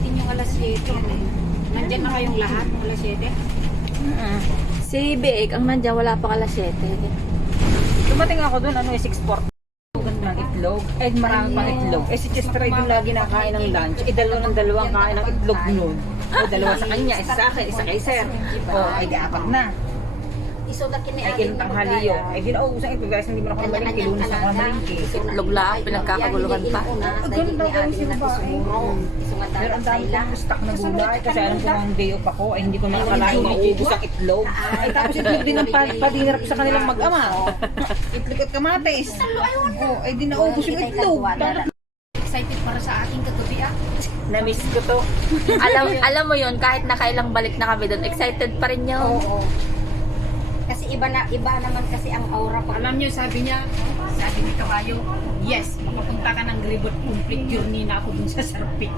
abutin yung alas 7. Nandyan na kayong lahat, alas 7? Si Beek, ang nandiyan, wala pa alas 7. Dumating ako doon, 6:40. Ng itlog. Marami pang itlog. Si Chester ay doon lagi nakain ng lunch. Dalawang kain ng itlog noon. Dalawa sa kanya, isa sa akin, isa kay Sir. Ay di apat na. Ay kintanghali yun. Ay ginauusan ito guys, hindi mo na ako malingki. Lunes ako na malingki. Itlog lang, pinagkakaguluhan pa. Ganun daw gawin si babae. Pero ang dami kong stock na gulay. Kasi alam ko ng day off ako, ay hindi ko nakakalain maubos ang itlog. Ay tapos itlog din ang padinarap sa kanilang mag-ama. Itlog at kamatis. Ay di naubos yung itlog. Excited para sa aking katubi Na-miss ko to. Alam mo yun, kahit nakailang balik na kami doon, excited pa rin yun. Oo. Kasi iba naman kasi ang aura pa. Alam niyo, sabi ni Kabayo, yes, mapapunta ka ng Gribot, complete journey na ako dun sa Sarpik.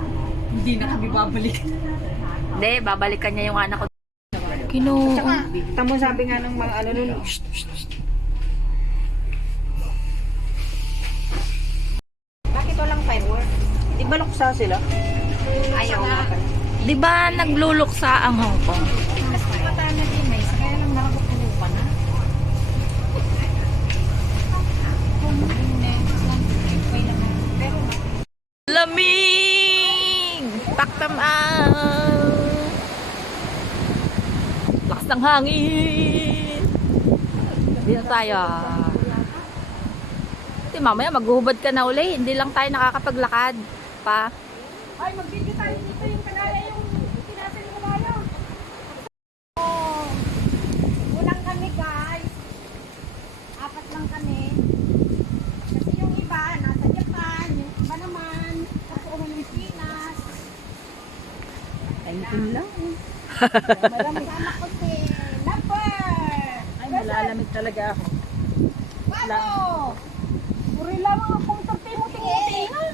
Hindi na kami babalik. Hindi, babalikan niya yung anak ko. Kino. Tsaka, tamo sabi nga ng mga nun, Bakit walang firework? di ba luksa sila? Ayaw nga. Di ba nagluluksa ang Hong Kong? Mas mata na din eh. Sa kaya lang nakapagpulo pa na. Pero Lamig! Paktamaw! Lakas ng hangin! Dito tayo. Di mamaya maghuhubad ka na uli. Hindi lang tayo nakakapaglakad pa. ay, mag-video tayo dito yung kanala yung pinasa ni Kabayo. Kulang kami guys. 4 lang kami. Kasi yung iba nasa Japan, yung iba naman nasa Pilipinas. Ay, itim lang. Marami sama ko si Lapper. Ay, malalamig talaga ako. Paano? Puri lang mga kung tertimo-tingo-tinga.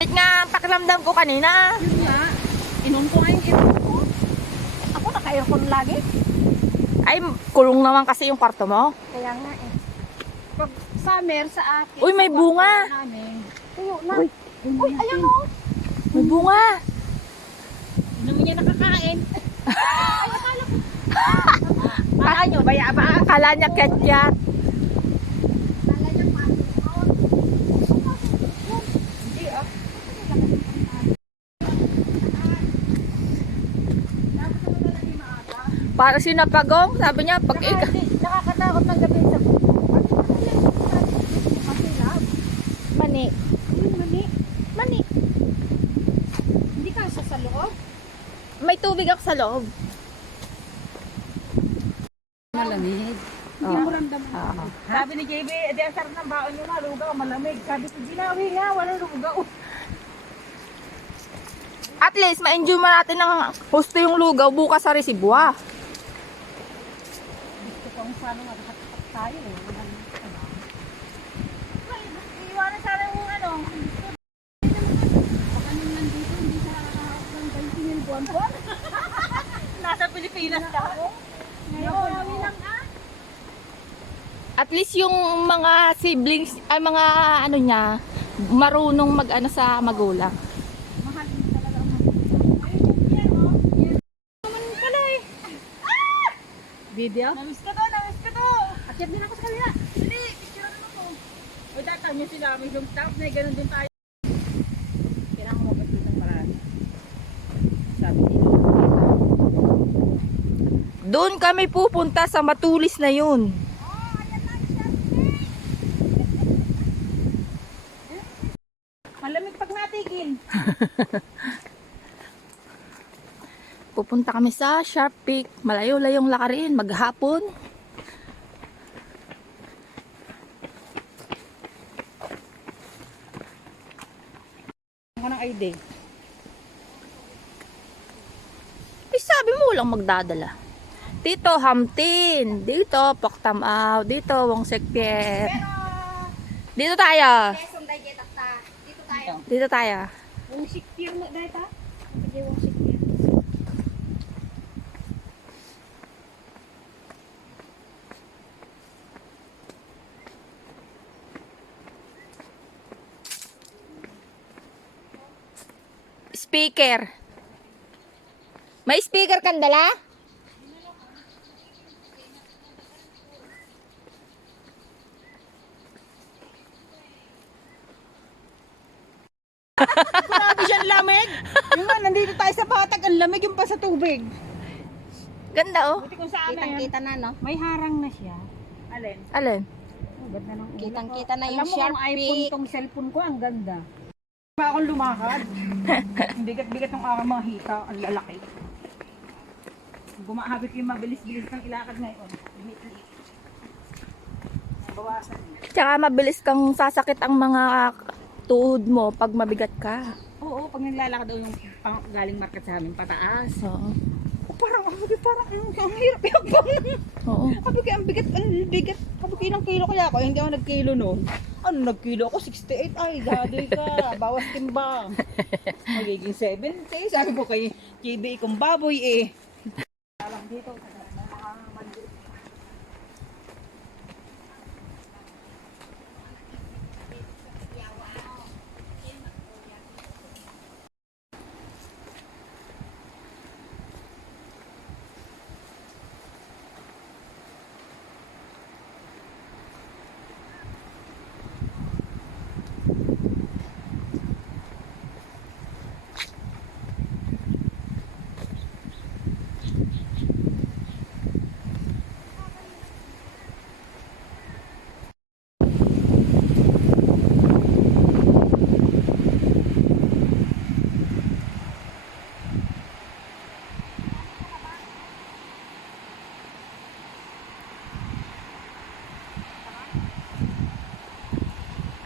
Kahit nga pakiramdam ko kanina. Yun nga. Inom ko nga yung inom ko. Ako naka-aircon lagi. Ay, kulong naman kasi yung kwarto mo. Kaya nga eh. Pag summer sa akin. Uy, may sa bunga. kwarto namin, tuyo na. Uy. Uy, ayan o. May bunga. Hindi naman niya nakakain. Akala nyo, bayaba. Akala niya ketyat. Akala niya pasok. Hindi ah. Para sinapagong, sabi niya, pag Nakakatakot ng gabi sa masilab. Mani. Mani. Mani. Hindi ka sa loob? May tubig ako sa loob. Malamig. Hindi mo ramdam. Sabi ni JB, edi ang sarap ng baon nyo na, lugaw, malamig. Sabi ko, ginawi nga, walang lugaw. At least, ma-enjoy mo natin ng husto yung lugaw bukas sa Resibua. Gusto ko kung saan makakatak tayo eh. Iiwanan sana yung ano. Baka nung nandito, hindi sa nakakahawak ng 20,000 buwan-buwan. Nasa Pilipinas na ako. Ngayon, lang ah. At least yung mga siblings, ay mga ano niya, marunong mag-ano sa magulang. Mahal din talaga ang magulang. Ayun yung yan oh. Yan. Naman pala eh. Video? Namiss ka to. Akyat din ako sa kanila. Dali, picture naman ako. O datan nyo sila, may long stop na, ganun din tayo. Kailangan mo magpapit ng marami. Sabi nila. Doon kami pupunta sa matulis na yun. Malamig pag natigil. Pupunta kami sa Sharp Peak. Malayo-layong lakarin, maghapon. Ako ng ID. Eh, sabi mo lang magdadala. Dito, Hamtin. Dito, Paktamaw. Dito, Wongsekpiet. Dito tayo. Dito tayo. Dito tayo. Yung sikpir na dahil ta. Hindi yung sikpir. speaker. May speaker kang dala? Grabe siyang lamig. Yung nga, nandito tayo sa patag, ang lamig yung pa sa tubig. Ganda oh. Buti kung sa amin, Kitang-kita na, no? may harang na siya. Alin? Alin? Ang ganda ng ulo. Kitang-kita na yung Alam mo kung Sharpie. iPhone tong cellphone ko, ang ganda. Pa akong lumakad. Ang bigat-bigat ng aking mga hita, ang lalaki. Gumahabit ko yung mabilis-bilis ng ilakad ngayon. Limit-limit. Bawasan. Tsaka mabilis kang sasakit ang mga tuhod mo pag mabigat ka. Oo, pag naglalakad daw yung galing market sa amin, pataas. Oo. Parang ang hirap yakbang. Oo. Sabi ko, ang bigat. Sabi ko, ilang kilo kaya ako? Hindi ako nagkilo noon. Ano, nagkilo ako? 68. Ay, gadoy ka. Bawas timbang. Magiging 70. Sabi ko kay JB, kung baboy eh. Alam dito.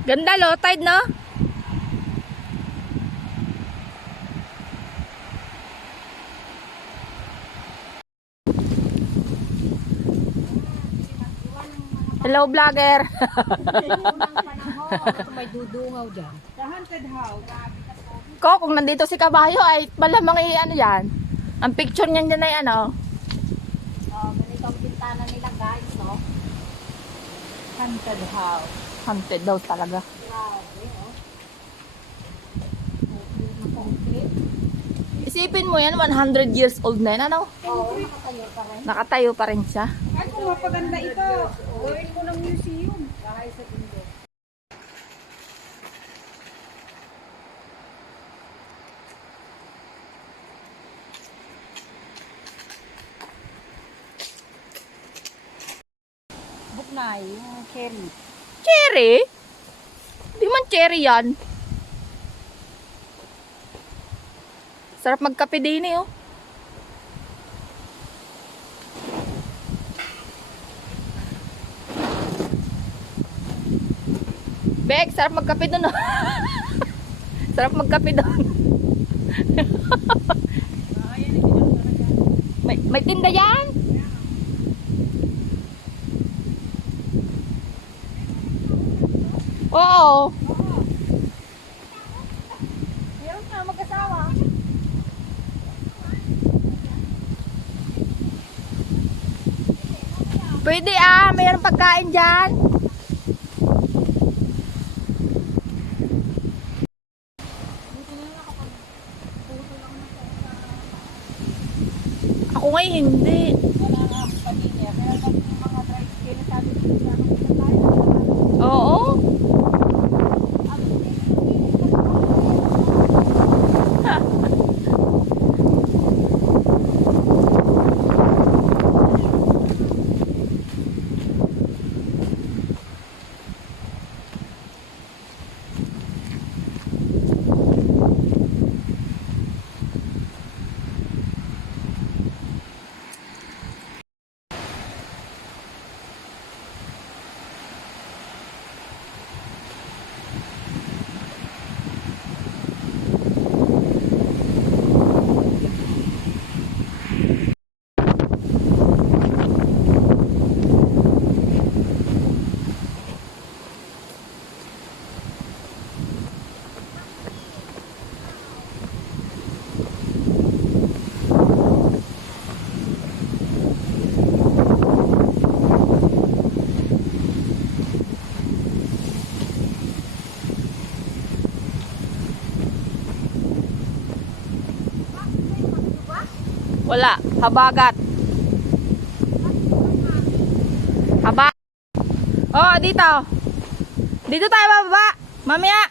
Ganda low tide, no? Hello, vlogger. May dudungaw dyan. The haunted house. Ko, kung nandito si Kabayo ay malamang ano yan. Ang picture niyan dyan ay ano. Oh, ganito ang bintana nila, guys, no? Haunted house. Haunted daw talaga. Grabe, oh. Isipin mo yan, 100 years old na yan, ano? Oo, nakatayo pa rin. Nakatayo pa rin siya. Ay, kung mapaganda ito. Gawin mo ng museum. Bahay sa bundok. Buknay, yung cherry. Cherry? Di man cherry yan. Sarap magkape din eh, oh. Bek, sarap magkape dun, oh. Sarap magkape dun. May tinda yan? Oo. Meron na mag-asawa. Pwede ah, mayroong pagkain dyan. Ako nga hindi. Wala nga ang pamilya. Pero pag yung mga dry skin, sabi ko siya, tayo. Oo. Wala. Habagat. Haba. Oh, dito. Dito tayo bababa. Mamaya.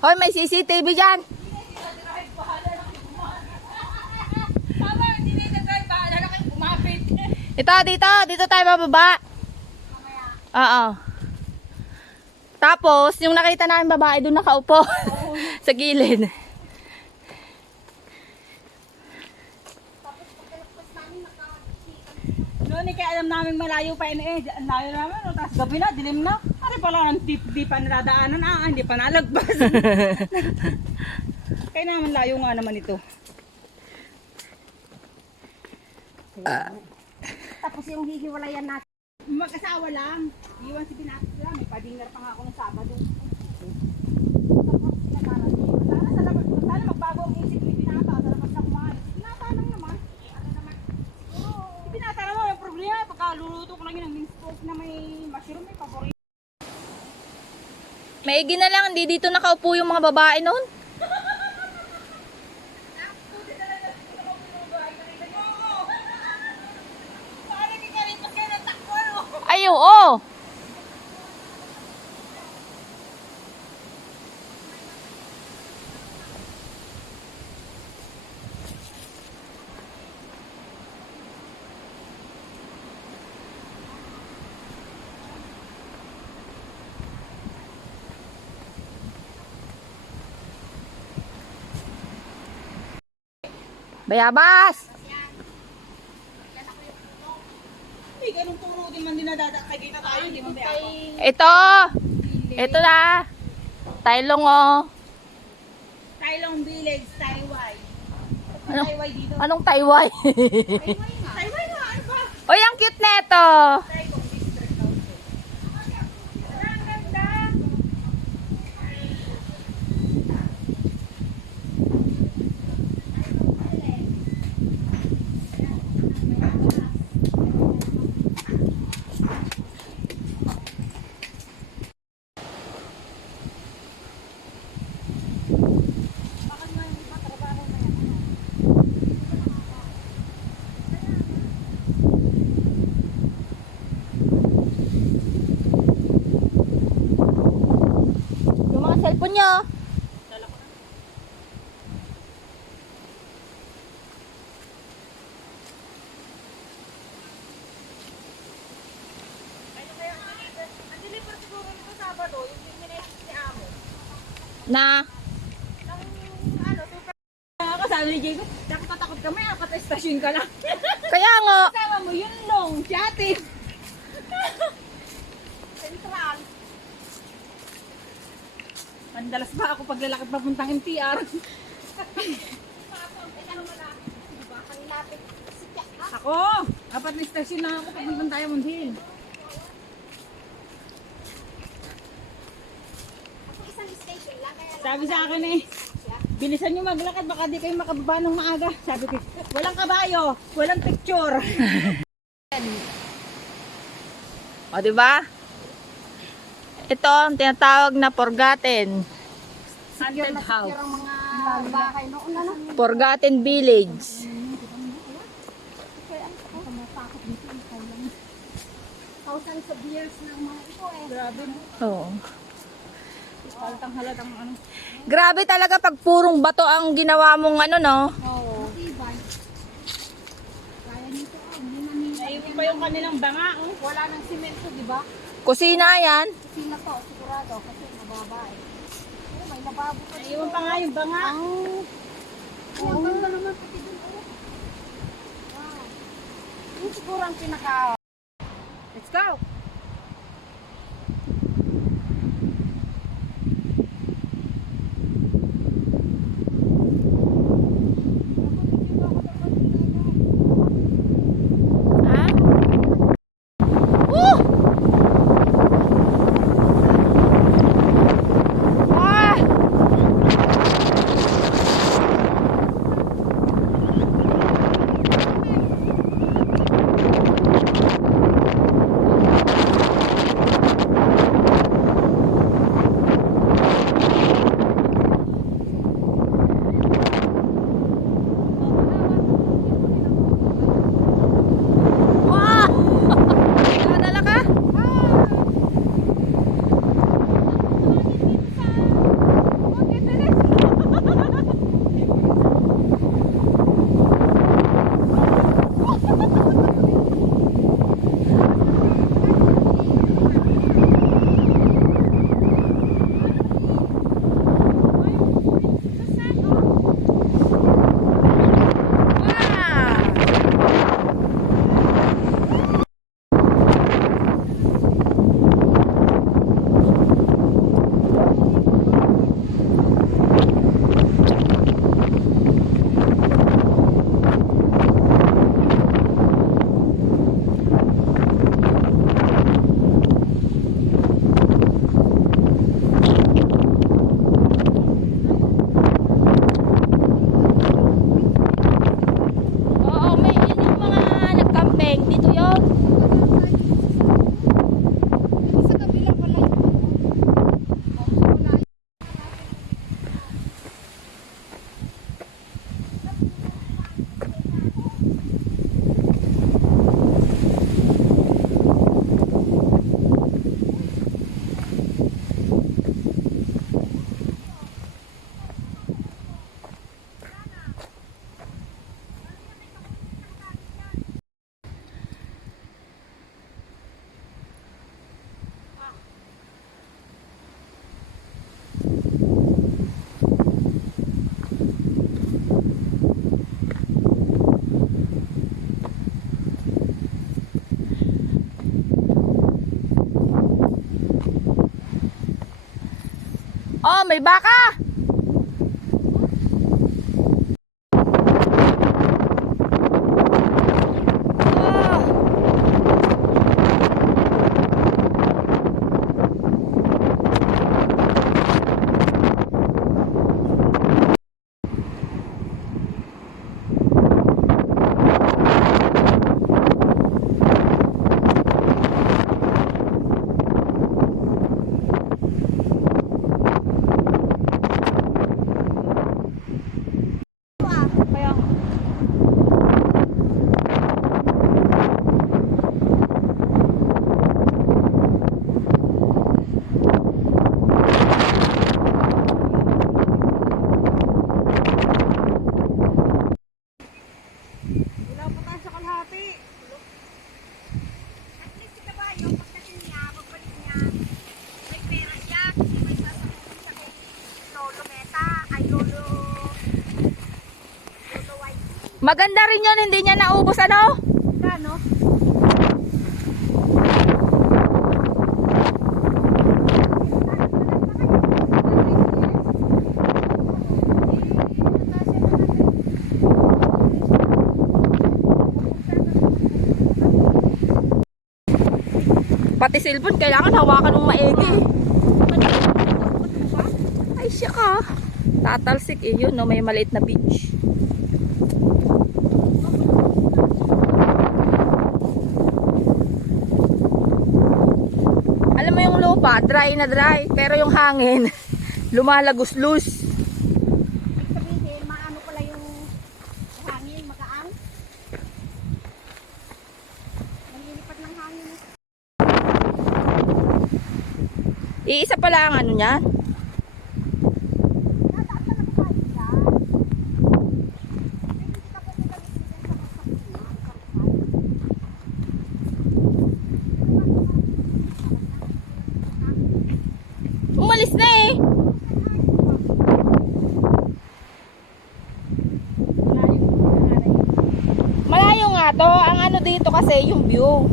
Hoy, may CCTV dyan. Ito, dito. Dito tayo bababa. Oo. Tapos, yung nakita namin babae doon nakaupo. Sa gilid. Noon kaya alam namin malayo pa yun eh. Ang layo namin. No? Tapos gabi na, dilim na. Pare pala, di pa nadadaanan. Hindi pa nalagpas. Kaya naman layo nga naman ito. Tapos yung hihiwalayan natin. Mag-asawa lang. Iwan si Binata lang. May padingar pa nga ako ng Sabado. Sana magbago ang isip ni Binata. Sa labas na kumain. Binata lang naman. Si Binata naman yung problema. Pagkaluluto ko lang yun ng mince pork na may mushroom. May paborito. Maigi na lang, hindi dito nakaupo yung mga babae noon. Ay, oo. Bayabas! Hindi, ganun turo din man din nadadakagita tayo. Hindi man ako. Ito na. Tailong oh. Tailong Village, Taiwan. Ano? Taiwan dito. Anong Taiwan? Taiwan nga, ano ba? Oy, ang cute neto. Taigong District Council. Ang ganda. Yung mga cellphone nyo. Ang deliver siguro nito Sabado, yung minutes ni Amo. Na. Sabi ni Jacob, takot kami, apat na stasyon ka lang. Kaya nga. Kasama mo yun long, si ate. Central. Mandalas ba ako paglalakad papuntang MTR? Ako, apat na stasyon lang ako papuntang Diamond Hill. Sabi sa akin eh, bilisan nyo maglakad, baka di kayo makababa ng maaga. Sabi ko, walang kabayo, walang picture. O, diba? Ito ang tinatawag na Forgotten. Haunted house. Yung mga bahay noon, ano? Forgotten Village. Thousands of years ng mga ito eh. Grabe, no? Oo. Halatang halatang ano. Grabe talaga pag purong bato ang ginawa mong ano, no? Oo. Matibay. Kaya nito, hindi na nila. Naiwan pa yung kanilang banga, oh. Wala ng simento, di ba? Kusina yan. Sila to, sigurado, kasi mababa eh. Oh, may lababo pa dito. Naiwan pa nga yung banga. Ay, ang ganda naman pati dun. Oh. Wow. Yun siguro ang pinaka... Let's go! Ha? Woo! Ah! Oh, may baka! Maganda rin yun, hindi niya naubos ano? Kano? Pati cellphone, kailangan hawakan ng maigi. Ay siya ka. Tatalsik eh, yun no, may maliit na beach. Alam mo yung lupa, dry na dry, pero yung hangin, lumalagos-lus. Sabihin, maano pala yung hangin, makaang. Malilipat ng hangin. Iisa pala ang ano niya. Umalis na eh. Malayo nga to. Ang ano dito kasi yung view.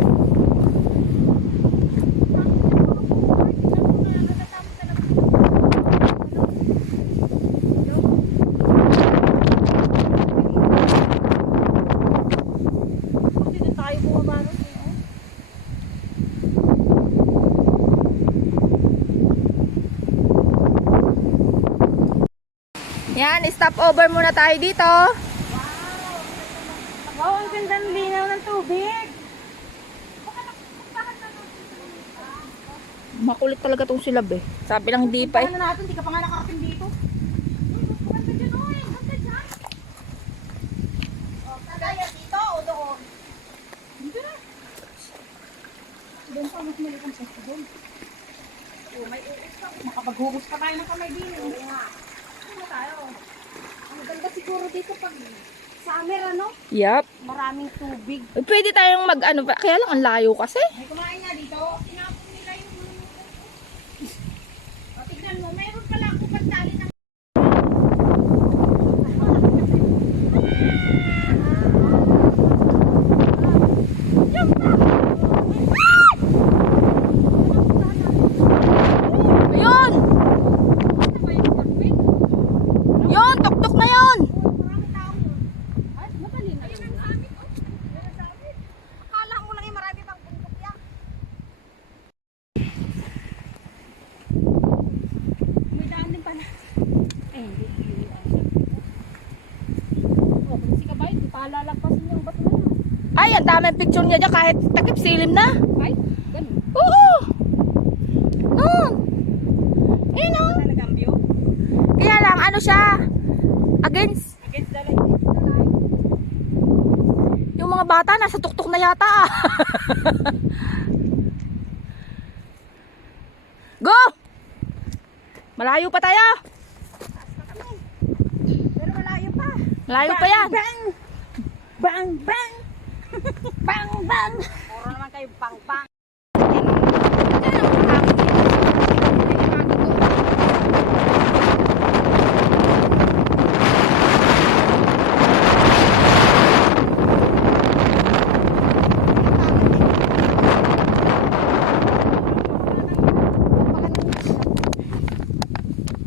Dito tayo bumaba ron. Yan, stop over muna tayo dito. Wow, ang ganda ng linaw ng tubig. Makulit talaga tong silab eh. Sabi lang hindi pa eh. Ano natin, di ka pa nga nakarating dito. Ganda dyan, oy. Ganda dyan. O, kagaya dito o doon? Dito na. Doon pa, mas maliit ang sesto doon. O, may uus pa. Makapaghugus pa tayo ng kamay din. Oo nga. Ano tayo? Ang ganda siguro dito pag summer, ano? Yup. Maraming tubig. Pwede tayong mag ano, kaya lang ang layo kasi. May kumain nga dito. Tinapon nila yung... O, tignan mo. Mayroon pala ako pagtali ng... Ayun! Yun, tuktok na yun! Maraming tao yun. Ay, madali na yun. Ayun ang sabi ko. Ayun ang sabi. Akala mo lang yung marami pang bundok yan. May daan din pala. Eh, hindi. O, kung si Kabay, di pa lalagpasin yung bato na yun. Ay, ang daming picture niya dyan kahit takip silim na. Ay, ganun. Oo! Noon! Ayun o. Talaga ang view. Kaya lang, ano siya? Against. Against the light. Against the light. Yung mga bata, nasa tuktok na yata ah. Go! Malayo pa tayo. Pero malayo pa. Malayo pa yan. Bang! Bang! Bang! Bang! Bang! Puro naman kayo bang! Bang!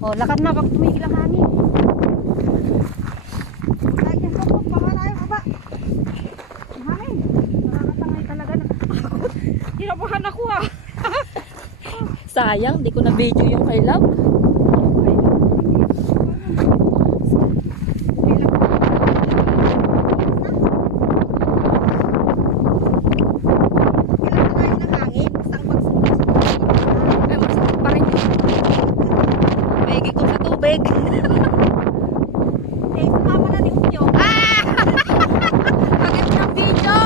Oh, lakad na pag tumigil ang hangin. Lagi ko po, pamarayo ka ba? Ang hangin. Nakakatangay talaga na. Tinabahan ako ah. Sayang, di ko na video yung kay Love. Ay, masakit pa rin. Maigi ko sa tubig. Agip ng video!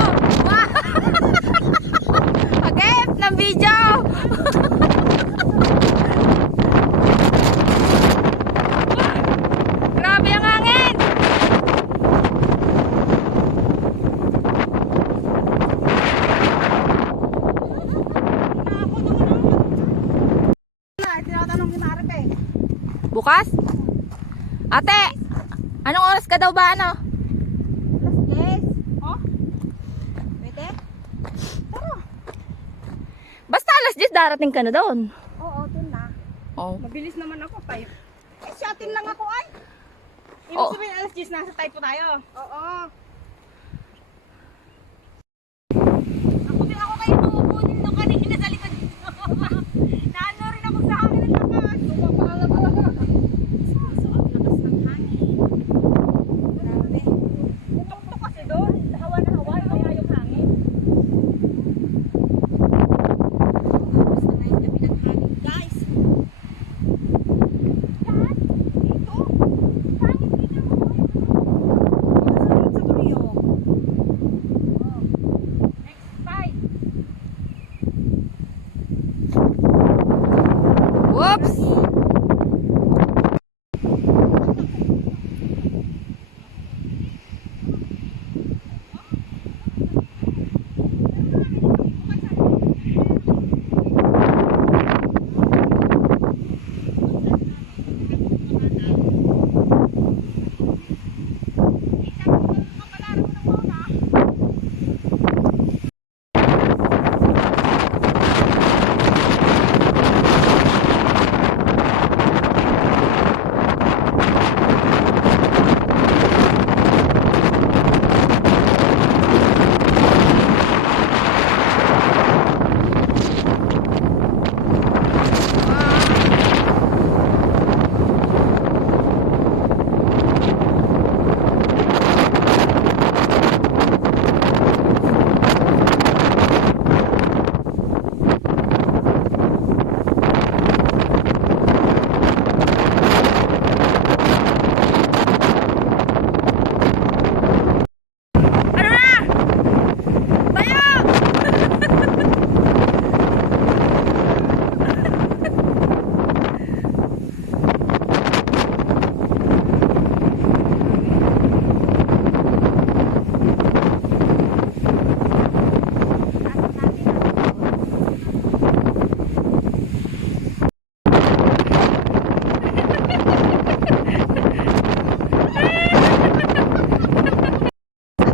Agip ng video! Grabe ang hangin! Bukas? Ate! Anong oras ka daw ba ano? Basta alas 10 darating ka na doon. Oo, dun na. Oh. Mabilis naman ako, tayo. Eh, shopping lang ako ay. Ibig Oh. sabihin, alas 10 nasa typo tayo. Oo. Ako din ako kayo mamupunin nung kanina sa likod dito. Naano rin ako sa akin ng lakas. Sumapaala talaga. So, ang lakas ng hangin. Grabe. Tuk-tuk kasi doon. Hawa na hawa, kaya yung hangin. Tapos na ngayon kami ng hangin, guys. Yan. Dito. Hangin dito. Sa tuloy, oh. Next, bye. Whoops!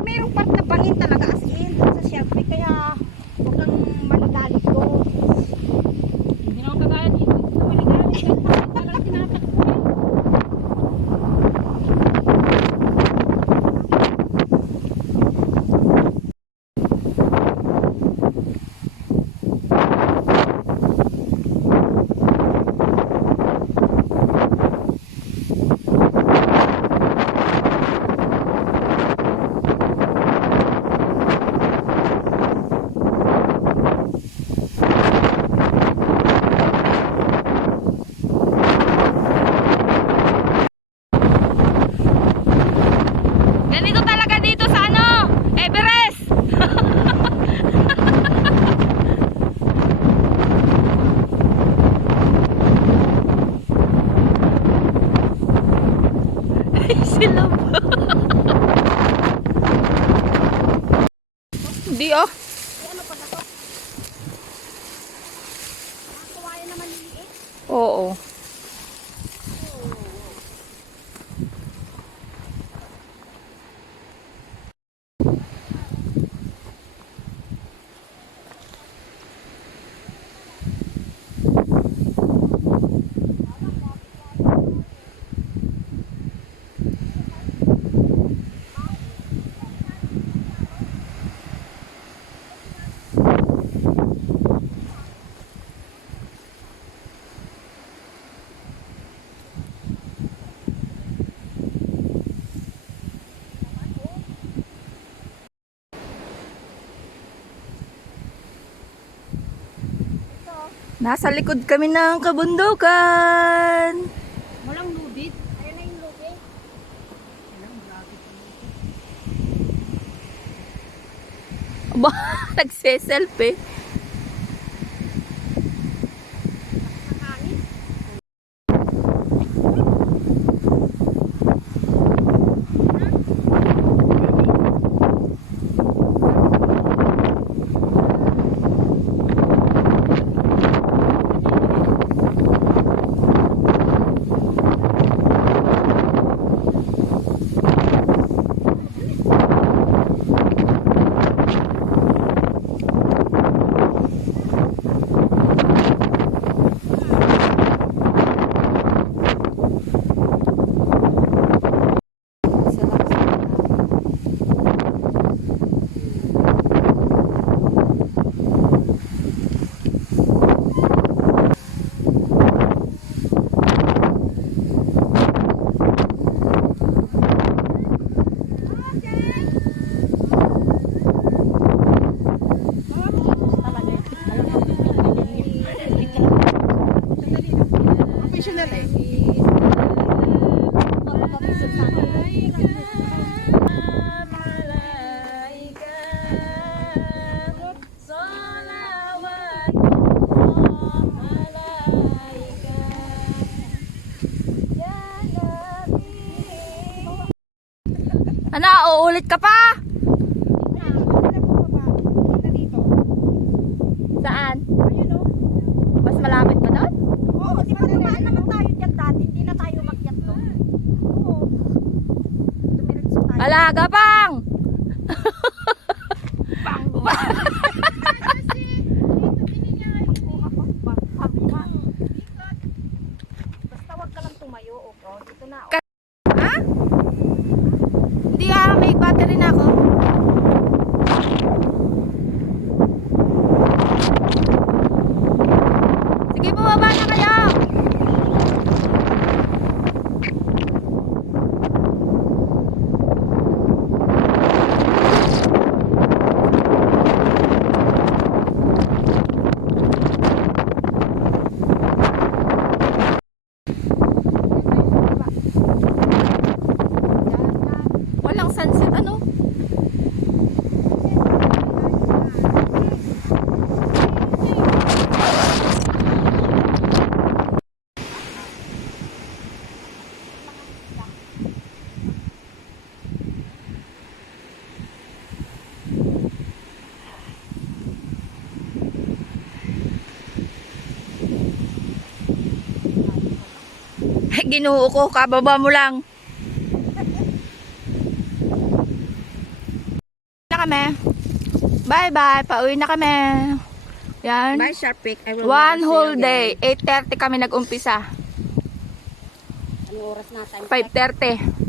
Mayroong part na bangin talaga as in sa syempre kaya huwag kang manigalit doon. Hindi na ako kagaya dito na manigalit. Talagang tinatakbo. Ganito talaga dito sa ano? Everest! Sila ba? Hindi oh. Ano pa na to? Kawayan naman liliit. Oo. Nasa likod kami ng kabundukan. Walang lubid. Ayan na yung lubid. Walang grabe. Aba, nagse-selfie. Professional eh. Ano, uulit ka pa? Saan? Mas malapit pa doon? Oo, di ba dumaan naman tayo dyan dati? Hindi na tayo umakyat doon. Oo. Dumiretso tayo. Alaga pang! Basta wag ka lang tumayo. Oh, dito na. Ha? Hindi may battery na ako. Sige, bumaba na kayo. Walang sunset, ano? Ginoo ko, kababa mo lang. Na kami. Bye-bye, pauwi na kami. Yan. Bye, Sharpik. I will One never see whole you day. again. 8:30 kami nag-umpisa. Anong oras na? Time check? 5:30.